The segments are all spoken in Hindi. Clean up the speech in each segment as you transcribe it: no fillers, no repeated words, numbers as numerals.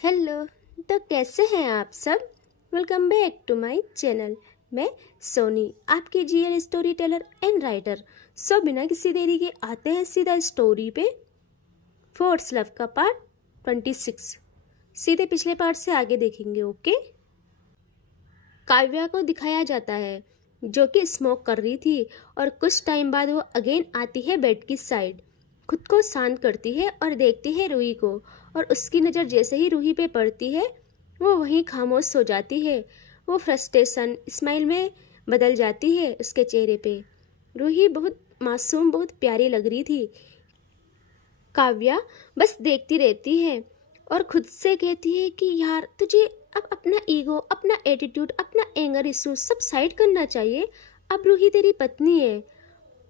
हेलो। तो कैसे हैं आप सब। Welcome back to my channel. मैं सोनी, आपकी GL story teller and writer. So बिना किसी देरी के आते हैं सीधा स्टोरी पे। फोर्स लव का पार्ट 26 सीधे पिछले पार्ट से आगे देखेंगे। ओके। काव्या को दिखाया जाता है जो कि स्मोक कर रही थी और कुछ टाइम बाद वो अगेन आती है बेड की साइड। खुद को शांत करती है और देखती है रूही को, और उसकी नज़र जैसे ही रूही पे पड़ती है वो वहीं खामोश हो जाती है। वो फ्रस्ट्रेशन स्माइल में बदल जाती है उसके चेहरे पे। रूही बहुत मासूम, बहुत प्यारी लग रही थी। काव्या बस देखती रहती है और खुद से कहती है कि यार तुझे अब अपना ईगो, अपना एटीट्यूड, अपना एंगर इशू सब साइड करना चाहिए। अब रूही तेरी पत्नी है।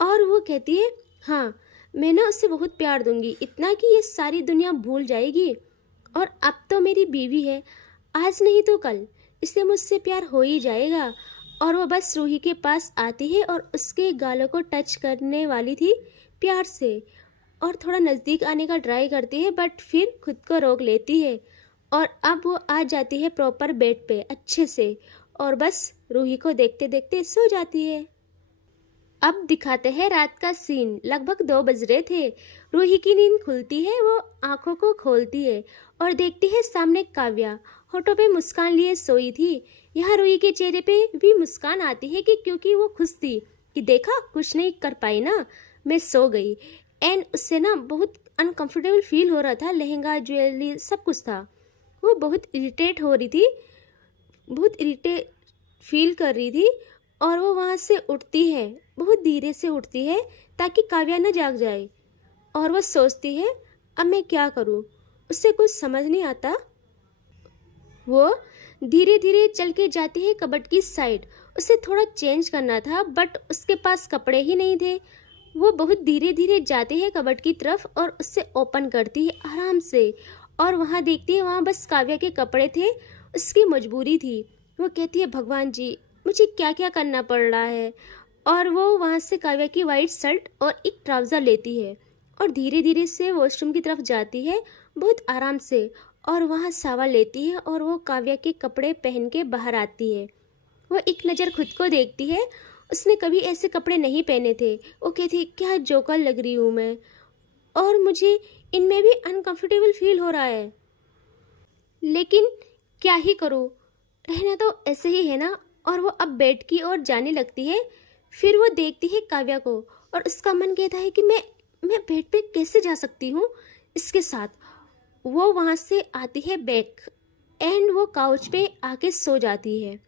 और वो कहती है हाँ, मैं ना उससे बहुत प्यार दूंगी, इतना कि ये सारी दुनिया भूल जाएगी। और अब तो मेरी बीवी है, आज नहीं तो कल इससे मुझसे प्यार हो ही जाएगा। और वो बस रूही के पास आती है और उसके गालों को टच करने वाली थी प्यार से, और थोड़ा नज़दीक आने का ट्राई करती है, बट फिर खुद को रोक लेती है। और अब वो आ जाती है प्रॉपर बेड पे अच्छे से, और बस रूही को देखते देखते सो जाती है। अब दिखाते हैं रात का सीन। लगभग 2 बज रहे थे। रूही की नींद खुलती है, वो आंखों को खोलती है और देखती है सामने काव्या होठों पे मुस्कान लिए सोई थी। यहाँ रूही के चेहरे पे भी मुस्कान आती है कि क्योंकि वो खुश थी कि देखा कुछ नहीं कर पाई ना, मैं सो गई। एंड उससे ना बहुत अनकंफर्टेबल फील हो रहा था, लहंगा ज्वेलरी सब कुछ था। वो बहुत इरिटेट हो रही थी, बहुत इरिटेट फील कर रही थी। और वो वहाँ से उठती है, बहुत धीरे से उठती है ताकि काव्या न जाग जाए। और वो सोचती है अब मैं क्या करूँ, उससे कुछ समझ नहीं आता। वो धीरे धीरे चल के जाती है कबर्ड की साइड। उसे थोड़ा चेंज करना था बट उसके पास कपड़े ही नहीं थे। वो बहुत धीरे धीरे जाती है कबर्ड की तरफ और उससे ओपन करती है आराम से। और वहाँ देखती है वहाँ बस काव्या के कपड़े थे, उसकी मजबूरी थी। वो कहती है भगवान जी मुझे क्या क्या करना पड़ रहा है। और वो वहाँ से काव्या की वाइट शर्ट और एक ट्राउज़र लेती है और धीरे धीरे से वॉशरूम की तरफ जाती है बहुत आराम से। और वहाँ शावर लेती है और वो काव्या के कपड़े पहन के बाहर आती है। वो एक नज़र खुद को देखती है, उसने कभी ऐसे कपड़े नहीं पहने थे। वो कहती है क्या जोकर लग रही हूँ मैं, और मुझे इनमें भी अनकंफर्टेबल फील हो रहा है, लेकिन क्या ही करूँ, रहना तो ऐसे ही है ना। और वो अब बेड की ओर जाने लगती है। फिर वो देखती है काव्या को और उसका मन कहता है कि मैं बेड पे कैसे जा सकती हूँ इसके साथ। वो वहाँ से आती है बैक एंड वो काउच पे आके सो जाती है।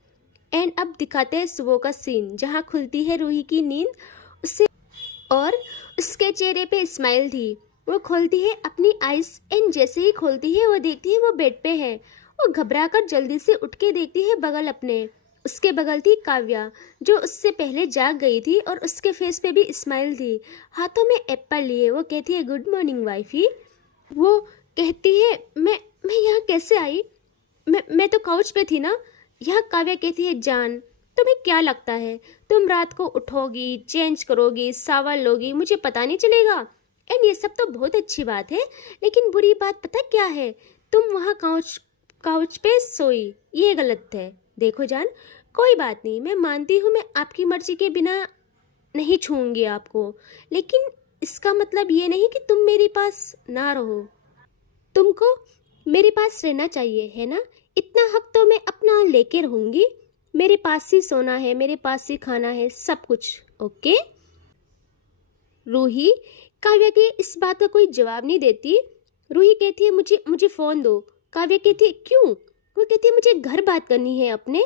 एंड अब दिखाते हैं सुबह का सीन जहाँ खुलती है रूही की नींद उससे, और उसके चेहरे पे स्माइल थी। वो खोलती है अपनी आइज एंड जैसे ही खोलती है वो देखती है वो बेड पे है। वो घबराकर जल्दी से उठ के देखती है बगल अपने। उसके बगल थी काव्या जो उससे पहले जाग गई थी और उसके फेस पे भी स्माइल थी, हाथों में एप्पल लिए। वो कहती है गुड मॉर्निंग वाइफी। वो कहती है मैं यहाँ कैसे आई, मैं तो काउच पे थी ना। यहाँ काव्या कहती है जान तुम्हें क्या लगता है तुम रात को उठोगी, चेंज करोगी, शावर लोगी, मुझे पता नहीं चलेगा। एंड ये सब तो बहुत अच्छी बात है, लेकिन बुरी बात पता क्या है, तुम वहाँ काउच काउच पे सोई, ये गलत है। देखो जान, कोई बात नहीं, मैं मानती हूँ मैं आपकी मर्जी के बिना नहीं छूऊंगी आपको, लेकिन इसका मतलब ये नहीं कि तुम मेरे पास ना रहो। तुमको मेरे पास रहना चाहिए है ना, इतना हक तो मैं अपना लेके रहूंगी। मेरे पास ही सोना है, मेरे पास ही खाना है, सब कुछ ओके। रूही काव्या की इस बात का कोई जवाब नहीं देती। रूही कहती है मुझे मुझे फ़ोन दो। काव्या कहती है क्यों। वो कहती है मुझे घर बात करनी है अपने।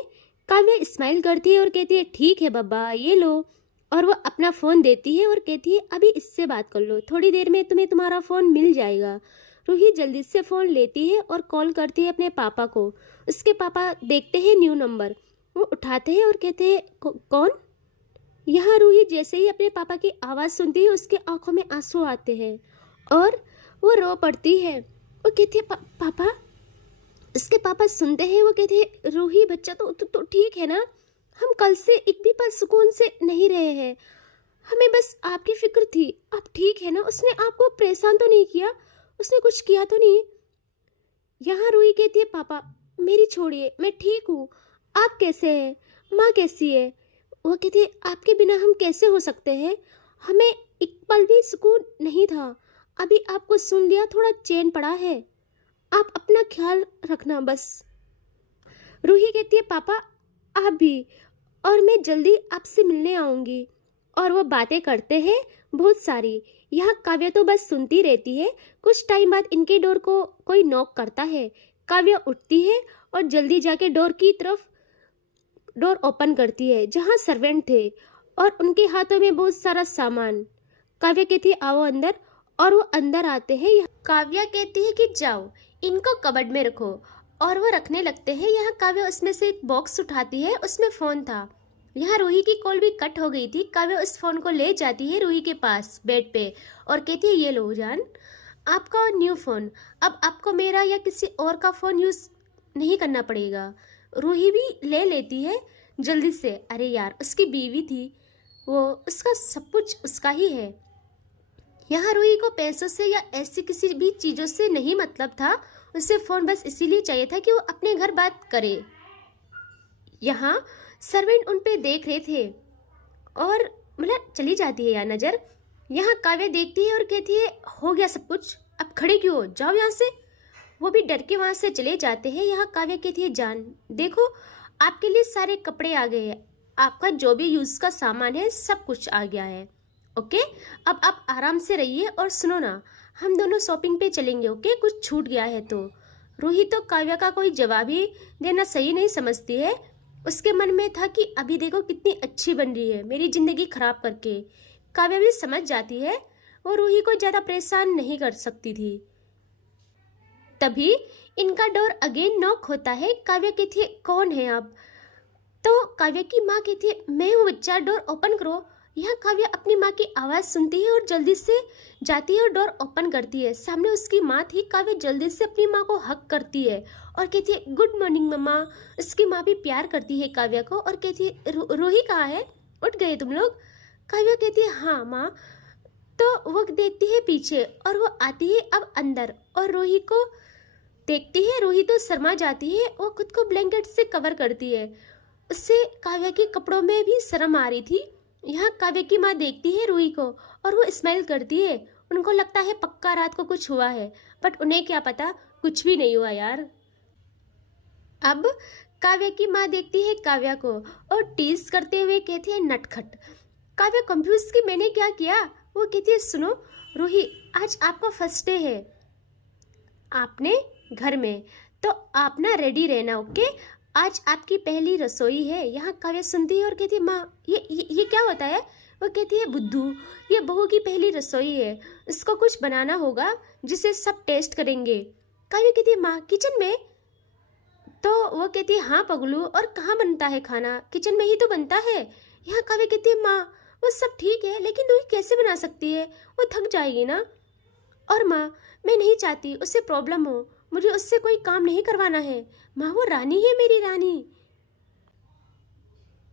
काव्या स्माइल करती है और कहती है ठीक है बब्बा ये लो। और वो अपना फ़ोन देती है और कहती है अभी इससे बात कर लो, थोड़ी देर में तुम्हें तुम्हारा फ़ोन मिल जाएगा। रूही जल्दी से फ़ोन लेती है और कॉल करती है अपने पापा को। उसके पापा देखते हैं न्यू नंबर, वो उठाते हैं और कहते हैं कौन। यहाँ रूही जैसे ही अपने पापा की आवाज़ सुनती है उसके आंखों में आंसू आते हैं और वो रो पड़ती है। वो कहती है पापा। उसके पापा सुनते हैं, वो कहते हैं रूही बच्चा तो ठीक है ना, हम कल से एक भी पल सुकून से नहीं रहे हैं, हमें बस आपकी फिक्र थी, आप ठीक है ना, उसने आपको परेशान तो नहीं किया, उसने कुछ किया तो नहीं। यहाँ रूही कहती है पापा मेरी छोड़िए, मैं ठीक हूँ, आप कैसे हैं, माँ कैसी है। वो कहती है आपके बिना हम कैसे हो सकते हैं, हमें एक पल भी सुकून नहीं था, अभी आपको सुन लिया थोड़ा चैन पड़ा है, आप अपना ख्याल रखना बस। रूही कहती है पापा आप भी, और मैं जल्दी आपसे मिलने आऊँगी। और वो बातें करते हैं बहुत सारी। यहाँ काव्या तो बस सुनती रहती है। कुछ टाइम बाद इनके डोर को कोई नॉक करता है। काव्या उठती है और जल्दी जाके डोर ओपन करती है जहाँ सर्वेंट थे और उनके हाथों में बहुत सारा सामान। काव्या कहती है आओ अंदर, और वो अंदर आते हैं। काव्या कहती है कि जाओ इनको कबर्ड में रखो, और वो रखने लगते हैं। यहाँ काव्या उसमें से एक बॉक्स उठाती है, उसमें फ़ोन था। यहाँ रूही की कॉल भी कट हो गई थी। काव्या उस फ़ोन को ले जाती है रूही के पास बेड पे और कहती है ये लो जान, आपका न्यू फ़ोन, अब आपको मेरा या किसी और का फ़ोन यूज़ नहीं करना पड़ेगा। रूही भी ले लेती है जल्दी से। अरे यार उसकी बीवी थी वो, उसका सब कुछ उसका ही है। यहाँ रूही को पैसों से या ऐसी किसी भी चीज़ों से नहीं मतलब था, उसे फ़ोन बस इसीलिए चाहिए था कि वो अपने घर बात करे। यहाँ सर्वेंट उन पे देख रहे थे और मतलब चली जाती है यार नज़र। यहाँ काव्या देखती है और कहती है हो गया सब कुछ, अब खड़े क्यों हो, जाओ यहाँ से। वो भी डर के वहाँ से चले जाते हैं। यहाँ काव्या कहती है जान देखो आपके लिए सारे कपड़े आ गए हैं, आपका जो भी यूज़ का सामान है सब कुछ आ गया है, ओके। अब आप आराम से रहिए और सुनो ना, हम दोनों शॉपिंग पे चलेंगे, ओके, कुछ छूट गया है तो। रूही तो काव्या का कोई जवाब ही देना सही नहीं समझती है। उसके मन में था कि अभी देखो कितनी अच्छी बन रही है मेरी ज़िंदगी ख़राब करके। काव्या भी समझ जाती है वो रूही को ज़्यादा परेशान नहीं कर सकती थी। तभी इनका डोर अगेन नॉक होता है। काव्या कहती है कौन है आप। तो काव्या की माँ कहती है मैं हूँ बच्चा, डोर ओपन करो। यहाँ काव्या अपनी माँ की आवाज़ सुनती है और जल्दी से जाती है और डोर ओपन करती है। सामने उसकी माँ थी। काव्या जल्दी से अपनी माँ को हक करती है और कहती है गुड मॉर्निंग मम्मा। उसकी माँ भी प्यार करती है काव्या को और कहती है रूही कहाँ है, उठ गए तुम लोग। काव्या कहती है हाँ माँ। तो वो देखती है पीछे और वो आती है अब अंदर और रूही को देखती है। रूही तो शर्मा जाती है, वो खुद को ब्लैंकेट से कवर करती है। उससे काव्या के कपड़ों में भी शर्म आ रही थी। यहाँ काव्या की माँ देखती है रूही को और वो स्माइल करती है। उनको लगता है पक्का रात को कुछ हुआ है, बट उन्हें क्या पता कुछ भी नहीं हुआ यार। अब काव्या की माँ देखती है काव्या को और टीज करते हुए कहती है नटखट। काव्या कंफ्यूज कि मैंने क्या किया। वो कहती है सुनो रूही, आज आपका फर्स्ट डे है आपने घर में, तो आप ना रेडी रहना, ओके। आज आपकी पहली रसोई है। यहाँ काव्या सुनती है और कहती है माँ ये क्या होता है। वो कहती है बुद्धू, ये बहू की पहली रसोई है, इसको कुछ बनाना होगा जिसे सब टेस्ट करेंगे। काव्या कहती है माँ किचन में। तो वो कहती है हाँ पगलू, और कहाँ बनता है खाना, किचन में ही तो बनता है। यहाँ काव्या कहती है माँ वो सब ठीक है लेकिन रूही कैसे बना सकती है, वो थक जाएगी ना। और माँ मैं नहीं चाहती उससे प्रॉब्लम हो, मुझे उससे कोई काम नहीं करवाना है। माँ वो रानी है मेरी रानी।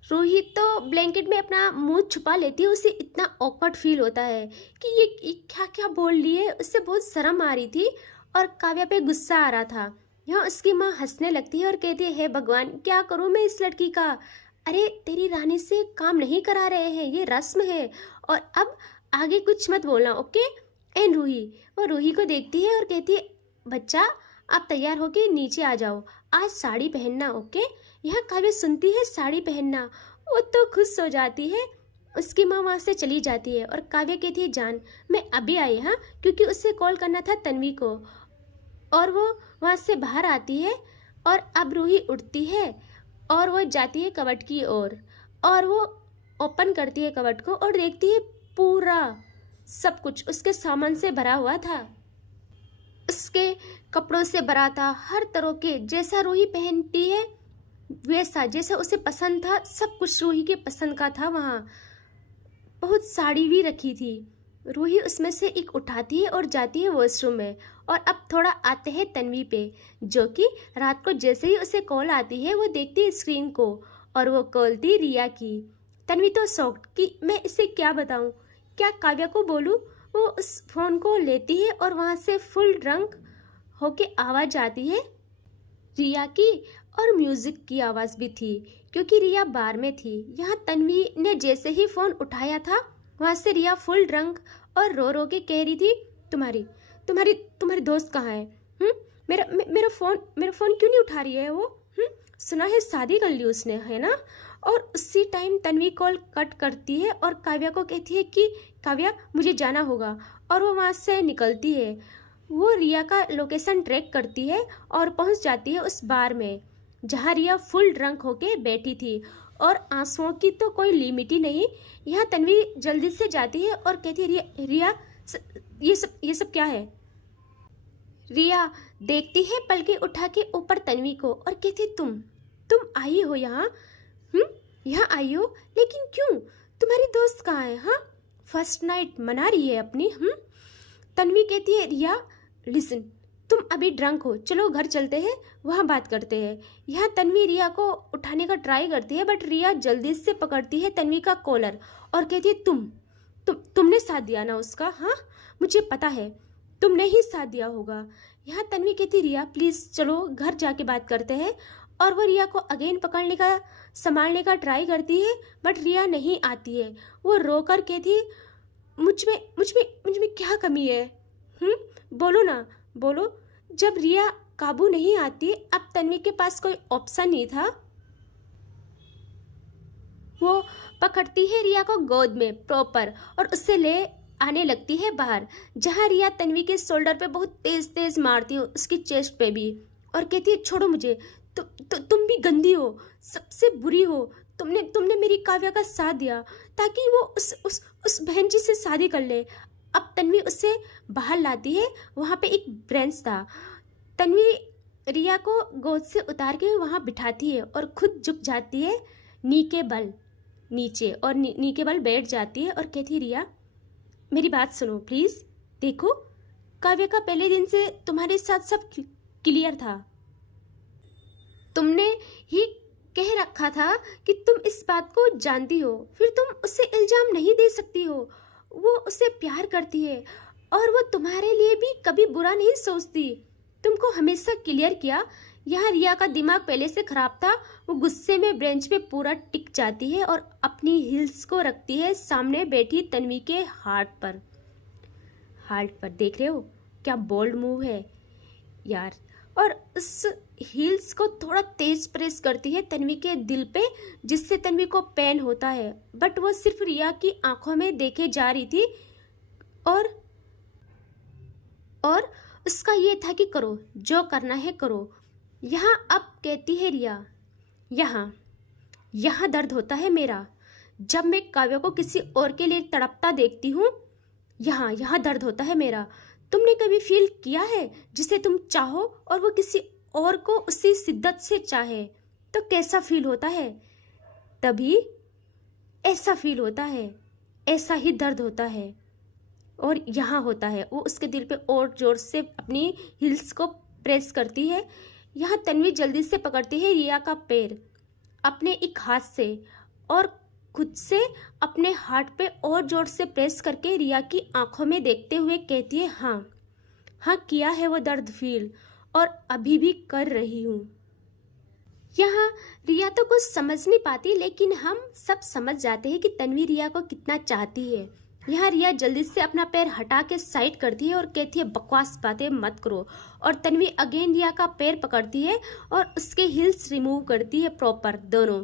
रूही तो ब्लैंकेट में अपना मुंह छुपा लेती है। उसे इतना ऑकवर्ड फील होता है कि ये क्या क्या बोल रही है। उससे बहुत शर्म आ रही थी और काव्या पे गुस्सा आ रहा था। यहाँ उसकी माँ हंसने लगती है और कहती है हे भगवान क्या करूँ मैं इस लड़की का। अरे तेरी रानी से काम नहीं करा रहे हैं, ये रस्म है, और अब आगे कुछ मत बोलना, ओके। एंड रूही, वो रूही को देखती है और कहती है बच्चा आप तैयार होके नीचे आ जाओ, आज साड़ी पहनना, ओके। यहाँ काव्या सुनती है साड़ी पहनना, वो तो खुश हो जाती है। उसकी माँ वहाँ से चली जाती है और काव्या कहती है जान मैं अभी आई हाँ, क्योंकि उससे कॉल करना था तन्वी को। और वो वहाँ से बाहर आती है और अब रूही उठती है और वो जाती है कबर्ड की ओर और वो ओपन करती है कबर्ड को और देखती है पूरा सब कुछ उसके सामान से भरा हुआ था। उसके कपड़ों से भरा था, हर तरह के, जैसा रूही पहनती है वैसा, जैसा उसे पसंद था, सब कुछ रूही के पसंद का था। वहाँ बहुत साड़ी भी रखी थी। रूही उसमें से एक उठाती है और जाती है वॉशरूम में। और अब थोड़ा आते हैं तन्वी पे, जो कि रात को जैसे ही उसे कॉल आती है वो देखती है स्क्रीन को और वो कॉल थी रिया की। तन्वी तो शॉक्ड कि मैं इसे क्या बताऊं, क्या काव्या को बोलूं। वो उस फ़ोन को लेती है और वहाँ से फुल ड्रंक होके आवाज आती है रिया की, और म्यूजिक की आवाज भी थी क्योंकि रिया बार में थी। यहाँ तन्वी ने जैसे ही फोन उठाया था वहां से रिया फुल ड्रंक और रो रो के कह रही थी, तुम्हारी तुम्हारी तुम्हारी दोस्त कहाँ है? मेरा फोन क्यों नहीं उठा रही है वो? सुना है शादी कर ली उसने, है ना? और उसी टाइम तन्वी कॉल कट करती है और काव्या को कहती है कि काव्या मुझे जाना होगा, और वो वहाँ से निकलती है। वो रिया का लोकेशन ट्रैक करती है और पहुँच जाती है उस बार में जहाँ रिया फुल ड्रंक होके बैठी थी, और आंसुओं की तो कोई लिमिट ही नहीं। यहाँ तन्वी जल्दी से जाती है और कहती है रिया ये सब क्या है? रिया देखती है पलके उठा के ऊपर तन्वी को और कहती तुम आई हो यहाँ? यहाँ आई हो, लेकिन क्यों? तुम्हारी दोस्त कहाँ है? हाँ, फर्स्ट नाइट मना रही है अपनी। तन्वी कहती है रिया लिसन, तुम अभी ड्रंक हो, चलो घर चलते हैं, वहाँ बात करते हैं। यहाँ तन्वी रिया को उठाने का ट्राई करती है, बट रिया जल्दी से पकड़ती है तन्वी का कॉलर और कहती है तुमने साथ दिया ना उसका? हाँ, मुझे पता है तुमने ही साथ दिया होगा। यहाँ तन्वी कहती रिया प्लीज़ चलो घर जाके बात करते हैं, और वो रिया को अगेन पकड़ने का संभालने का ट्राई करती है, बट रिया नहीं आती है। वो रोकर कहती मुझ में क्या कमी है? बोलो ना, बोलो। जब रिया काबू नहीं आती, अब तन्वी के पास कोई ऑप्शन नहीं था। वो पकड़ती है रिया को गोद में प्रॉपर और उससे ले आने लगती है बाहर, जहाँ रिया तन्वी के शोल्डर पे बहुत तेज तेज मारती है, उसकी चेस्ट पे भी, और कहती है छोड़ो मुझे, तुम भी गंदी हो, सबसे बुरी हो। तुमने मेरी काव्या का साथ दिया ताकि वो उस बहन जी से शादी कर ले। अब तन्वी उससे बाहर लाती है। वहाँ पे एक ब्रेंच था। तन्वी रिया को गोद से उतार के वहाँ बिठाती है और खुद झुक जाती है नी के बल नीचे, और नी के बल बैठ जाती है और कहती रिया मेरी बात सुनो प्लीज़। देखो, काव्या का पहले दिन से तुम्हारे साथ सब क्लियर था। तुमने ही कह रखा था कि तुम इस बात को जानती हो, फिर तुम उससे इल्जाम नहीं दे सकती हो। वो उससे प्यार करती है और वो तुम्हारे लिए भी कभी बुरा नहीं सोचती। तुमको हमेशा क्लियर किया। यहाँ रिया का दिमाग पहले से खराब था। वो गुस्से में बेंच पे पूरा टिक जाती है और अपनी हील्स को रखती है सामने बैठी तन्वी के हार्ट पर। देख रहे हो क्या बोल्ड मूव है यार। और उस हील्स को थोड़ा तेज प्रेस करती है तन्वी के दिल पे, जिससे तन्वी को पेन होता है, बट वो सिर्फ रिया की आंखों में देखे जा रही थी, और उसका ये था कि करो जो करना है करो। यहाँ अब कहती है रिया यहाँ दर्द होता है मेरा, जब मैं काव्य को किसी और के लिए तड़पता देखती हूँ। यहाँ दर्द होता है मेरा। तुमने कभी फील किया है जिसे तुम चाहो और वो किसी और को उसी शिद्दत से चाहे तो कैसा फील होता है? तभी ऐसा फील होता है, ऐसा ही दर्द होता है, और यहाँ होता है। वो उसके दिल पे और जोर से अपनी हिल्स को प्रेस करती है। यहाँ तन्वी जल्दी से पकड़ती है रिया का पैर अपने एक हाथ से और खुद से अपने हार्ट पे और जोर से प्रेस करके रिया की आंखों में देखते हुए कहती है हाँ किया है वो दर्द फील, और अभी भी कर रही हूँ। यहाँ रिया तो कुछ समझ नहीं पाती, लेकिन हम सब समझ जाते हैं कि तन्वी रिया को कितना चाहती है। यहाँ रिया जल्दी से अपना पैर हटा के साइड करती है और कहती है बकवास बातें मत करो, और तन्वी अगेन रिया का पैर पकड़ती है और उसके हिल्स रिमूव करती है प्रॉपर दोनों,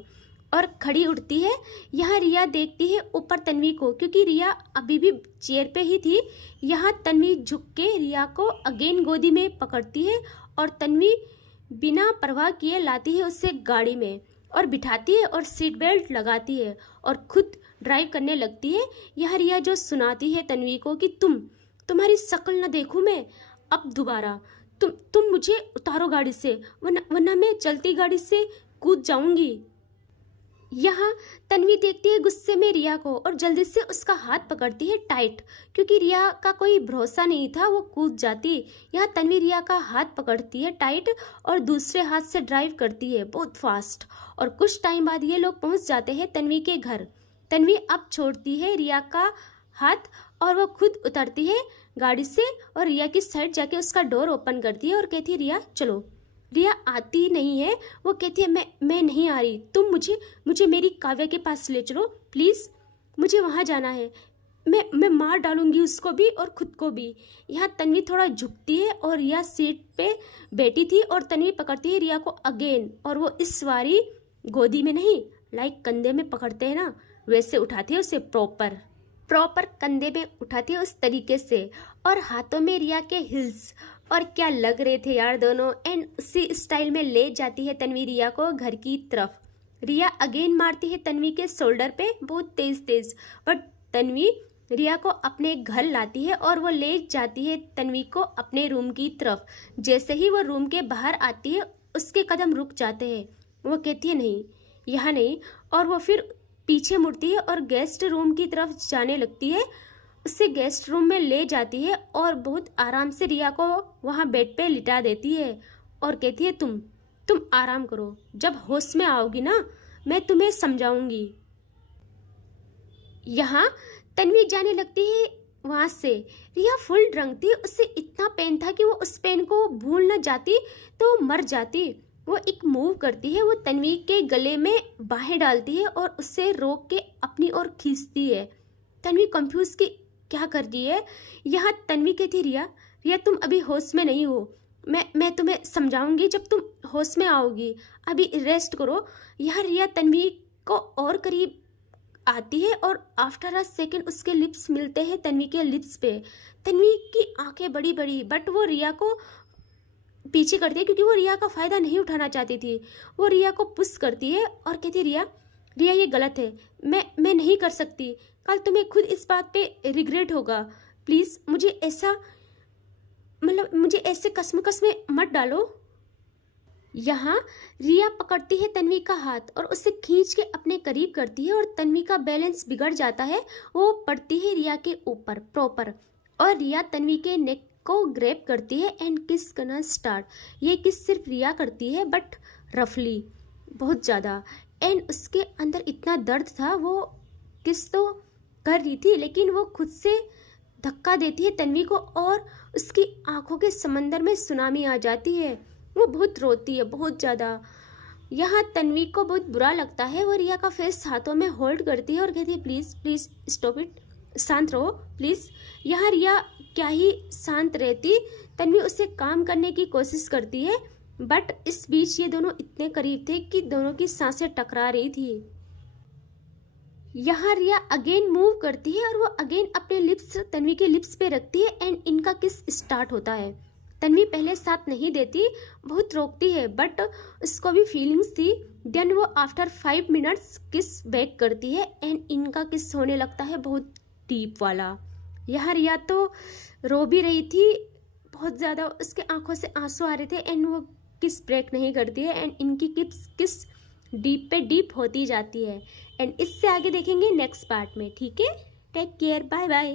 और खड़ी उठती है। यहाँ रिया देखती है ऊपर तन्वी को, क्योंकि रिया अभी भी चेयर पे ही थी। यहाँ तन्वी झुक के रिया को अगेन गोदी में पकड़ती है और तन्वी बिना परवाह किए लाती है उससे गाड़ी में और बिठाती है और सीट बेल्ट लगाती है और खुद ड्राइव करने लगती है। यह रिया जो सुनाती है तन्वी को कि तुम्हारी शक्ल न देखूं मैं अब दोबारा, तुम मुझे उतारो गाड़ी से, वरना मैं चलती गाड़ी से कूद जाऊंगी। यहाँ तन्वी देखती है गुस्से में रिया को और जल्दी से उसका हाथ पकड़ती है टाइट, क्योंकि रिया का कोई भरोसा नहीं था, वो कूद जाती। यहाँ तन्वी रिया का हाथ पकड़ती है टाइट और दूसरे हाथ से ड्राइव करती है बहुत फास्ट, और कुछ टाइम बाद ये लोग पहुंच जाते हैं तन्वी के घर। तन्वी अब छोड़ती है रिया का हाथ और वो खुद उतरती है गाड़ी से और रिया की साइड जाके उसका डोर ओपन करती है और कहती है रिया चलो। रिया आती नहीं है, वो कहती है मैं नहीं आ रही, तुम मुझे मेरी काव्या के पास ले चलो प्लीज़, मुझे वहाँ जाना है, मैं मार डालूंगी उसको भी और खुद को भी। यहाँ तन्वी थोड़ा झुकती है और रिया सीट पे बैठी थी और तन्वी पकड़ती है रिया को अगेन, और वो इस बारी गोदी में नहीं, लाइक कंधे में पकड़ते हैं ना, वैसे उठाती है उसे प्रॉपर कंधे में उठाती है उस तरीके से, और हाथों में रिया के हिल्स, और क्या लग रहे थे यार दोनों। एंड उसी स्टाइल में ले जाती है तन्वी रिया को घर की तरफ। रिया अगेन मारती है तन्वी के शोल्डर पे बहुत तेज, बट तन्वी रिया को अपने घर लाती है और वो ले जाती है तन्वी को अपने रूम की तरफ। जैसे ही वो रूम के बाहर आती है उसके कदम रुक जाते हैं, वो कहती है नहीं यहाँ नहीं, और वो फिर पीछे मुड़ती है और गेस्ट रूम की तरफ जाने लगती है। उससे गेस्ट रूम में ले जाती है और बहुत आराम से रिया को वहाँ बेड पे लिटा देती है और कहती है तुम आराम करो, जब होश में आओगी ना मैं तुम्हें समझाऊंगी। यहाँ तन्वी जाने लगती है वहाँ से। रिया फुल ड्रंक थी, उससे इतना पेन था कि वो उस पेन को भूल न जाती तो मर जाती। वो एक मूव करती है, वो तन्वी के गले में बाहें डालती है और उससे रोक के अपनी ओर खींचती है। तन्वी कंफ्यूज की क्या कर रही है। यहाँ तन्वी कहती रिया तुम अभी होश में नहीं हो, मैं तुम्हें समझाऊंगी जब तुम होश में आओगी, अभी रेस्ट करो। यहाँ रिया तन्वी को और करीब आती है और आफ्टर अ सेकेंड उसके लिप्स मिलते हैं तन्वी के लिप्स पे। तन्वी की आंखें बड़ी बड़ी, बट वो रिया को पीछे करती है क्योंकि वो रिया का फ़ायदा नहीं उठाना चाहती थी। वो रिया को पुश करती है और कहती रिया ये गलत है, मैं नहीं कर सकती, कल तुम्हें खुद इस बात पे रिग्रेट होगा, प्लीज़ मुझे ऐसे कसम में मत डालो। यहाँ रिया पकड़ती है तन्वी का हाथ और उसे खींच के अपने करीब करती है और तन्वी का बैलेंस बिगड़ जाता है, वो पड़ती है रिया के ऊपर प्रॉपर, और रिया तन्वी के नेक को ग्रैब करती है एंड किस करना स्टार्ट। ये किस सिर्फ रिया करती है बट रफली बहुत ज़्यादा, एंड उसके अंदर इतना दर्द था, वो किस तो कर रही थी लेकिन वो खुद से धक्का देती है तन्वी को और उसकी आंखों के समंदर में सुनामी आ जाती है। वो बहुत रोती है बहुत ज़्यादा। यहाँ तन्वी को बहुत बुरा लगता है, वो रिया का फेस हाथों में होल्ड करती है और कहती है प्लीज़ स्टॉप इट, शांत रहो प्लीज़। यहाँ रिया क्या ही शांत रहती, तन्वी उसे काम करने की कोशिश करती है, बट इस बीच ये दोनों इतने करीब थे कि दोनों की सांसें टकरा रही थी। यहाँ रिया अगेन मूव करती है और वो अगेन अपने लिप्स तन्वी के लिप्स पे रखती है एंड इनका किस स्टार्ट होता है। तन्वी पहले साथ नहीं देती, बहुत रोकती है, बट उसको भी फीलिंग्स थी। देन वो आफ्टर 5 मिनट्स किस बैक करती है एंड इनका किस होने लगता है बहुत डीप वाला। यहाँ रिया तो रो भी रही थी बहुत ज़्यादा, उसके आंखों से आंसू आ रहे थे एंड वो किस ब्रेक नहीं करती है एंड इनकी किस डीप पे डीप होती जाती है। एंड इससे आगे देखेंगे नेक्स्ट पार्ट में, ठीक है। Take care, bye bye.